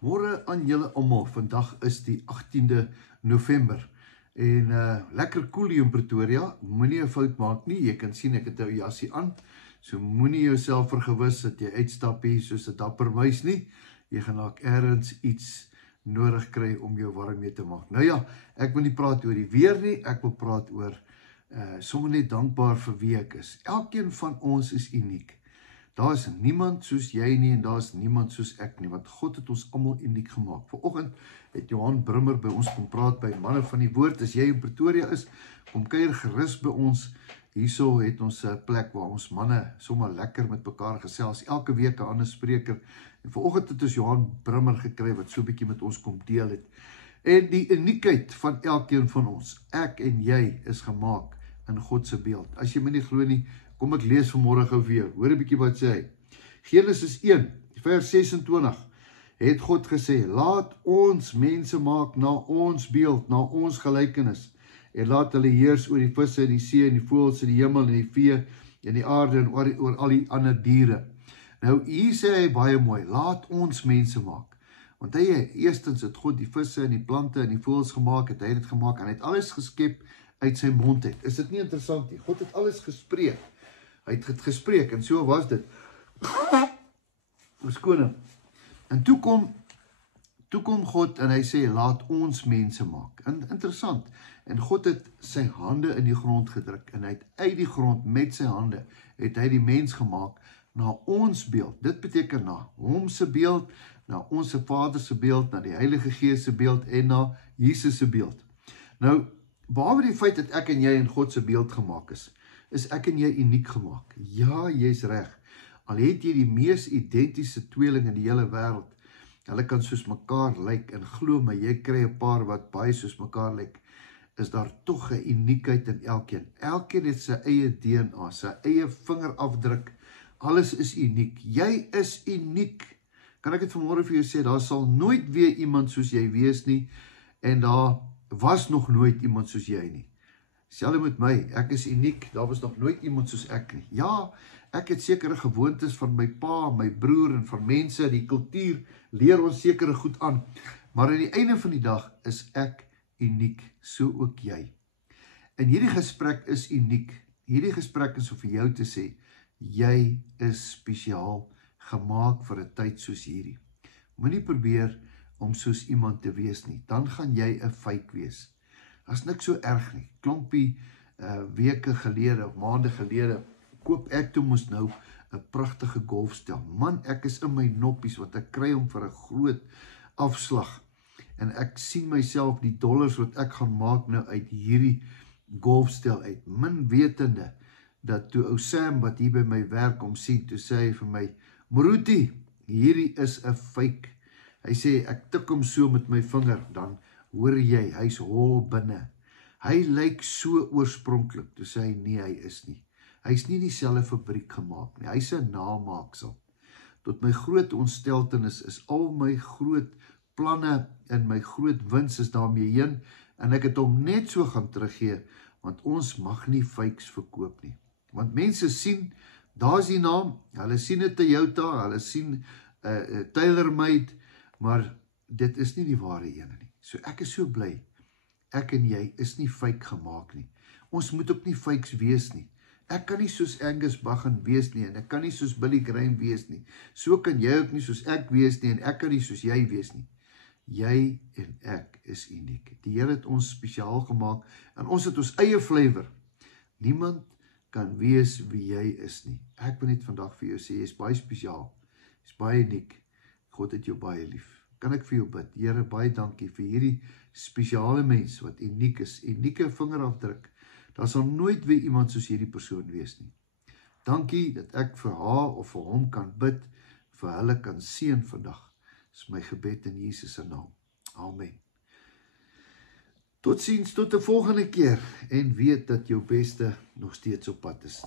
Môre aan julle almal. Vandag is die 18de November. En lekker koel hier in Pretoria. Moenie 'n fout maak nie. Jy kan sien ek het 'n jassie aan. So moenie jouself vergewis dat jy uitstap hier soos 'n dapper muis nie. Jy gaan dalk ergens iets nodig kry om jou warm mee te maak. Nou ja, ek wil nie praat oor die weer nie. Ek wil praat oor sommer net dankbaar vir wie ek is. Elkeen van ons is uniek. Daar is niemand soos jy nie en daar is niemand soos ek nie, want God het ons almal uniek gemaak. Vanoggend het Johan Brummer by ons kom praat by Manne van die Woord. As jy in Pretoria is, kom kuier gerus by ons. Hierso het ons 'n plek waar ons manne sommer lekker met mekaar gesels. Elke week 'n ander spreker. En vanoggend het ons Johan Brummer gekry wat so 'n bietjie met ons kom deel het. En die uniekheid van elkeen van ons, ek en jy, is gemaak in God se beeld. As jy my nie glo nie, kom ek lees vanmôre gou vir jou. Hoor 'n bietjie wat sê hy. Genesis 1 vers 26 het God gesê, laat ons mense maak na ons beeld, na ons gelykenis, en laat hulle heers oor die visse in die see en die voëls in die hemel en die vee en die aarde en oor al die ander diere. Nou hier sê hy baie mooi, laat ons mense maak. Want eerstens het God die visse en die plante en die voëls gemaak, het hy dit gemaak en hy het alles geskep uit sy mond uit. Is dit nie interessant nie? God het alles gespreek. Hy het dit gespreek en so was dit. Verskoning. En toe kom God en hy sê, laat ons mense maak. En interessant. En God het sy hande in die grond gedruk en hy het uit die grond met sy hande het hy die mens gemaak na ons beeld. Dit beteken na hom se beeld, na ons Vader se beeld, na die Heilige Gees se beeld en na Jesus se beeld. Nou, behalwe die feit dat ek en jy in God se beeld gemaak is ek en jy uniek gemaak. Ja, jy's reg. Al het jy die mees identiese tweeling in die hele wêreld. Hulle kan soos mekaar lyk en glo my, jy kry 'n paar wat baie soos mekaar lyk. Is daar tog 'n uniekheid in elkeen. Elkeen het sy eie DNA, sy eie vingerafdruk. Alles is uniek. Jy is uniek. Kan ek dit vanmôre vir jou sê, daar sal nooit weer iemand soos jy wees nie en daar was nog nooit iemand soos jy nie. Selfs met my, ek is uniek, daar was nog nooit iemand soos ek nie. Ja, ek het sekere gewoontes van my pa, my broer en van mense, die kultuur leer ons sekere goed aan. Maar aan die einde van die dag is ek uniek, so ook jy. En hierdie gesprek is uniek. Hierdie gesprek is om vir jou te sê, jy is spesiaal, gemaak vir 'n tyd soos hierdie. Moenie probeer om soos iemand te wees nie, dan gaan jy 'n fake wees. As niks so erg nie. Klompie weke gelede of maande gelede koop ek toe mos nou 'n pragtige golfstel. Man, ek is in my noppies wat ek kry om vir 'n groot afslag. En ek sien myself die dollars wat ek gaan maak nou uit hierdie golfstel uit. Min wetende dat toe ou Sam wat hier by my werk om sien, toe sê hy vir my, Moruti, hierdie is 'n fake. Hy sê, ek tik hom so met my vinger, dan hoor jy, hy's hol binne. Hy lyk so oorspronklik, toe sê hy, nee, hy is nie. Hy's nie dieselfde fabriek gemaak nie, hy's 'n namaaksel. Tot my groot ontsteltenis is al my groot planne en my groot wins is daarmee heen, en ek het hom net so gaan teruggee, want ons mag nie fakes verkoop nie. Want mense sien, daar is die naam, hulle sien 'n Toyota, hulle sien 'n TaylorMade, maar dit is nie die ware ene nie. So ek is so bly, ek en jy is nie fake gemaak nie. Ons moet ook nie fakes wees nie. Ek kan nie soos Angus Buggen wees nie, en ek kan nie soos Billy Graham wees nie. So kan jy ook nie soos ek wees nie, en ek kan nie soos jy wees nie. Jy en ek is uniek. Die Here het ons spesiaal gemaak, en ons het ons eie flavor. Niemand kan wees wie jy is nie. Ek wil net vandag vir jou sê, jy is baie spesiaal, jy is baie uniek. God het jou baie lief. Kan ek vir jou bid? Here, baie dankie vir hierdie spesiale mens wat uniek is, unieke vingerafdruk. Daar sal nooit weer iemand soos hierdie persoon wees nie. Dankie dat ek vir haar of vir hom kan bid, vir hulle kan seën vandag. Dis my gebed in Jesus se naam. Amen. Totsiens, tot 'n volgende keer en weet dat jou beste nog steeds op pad is.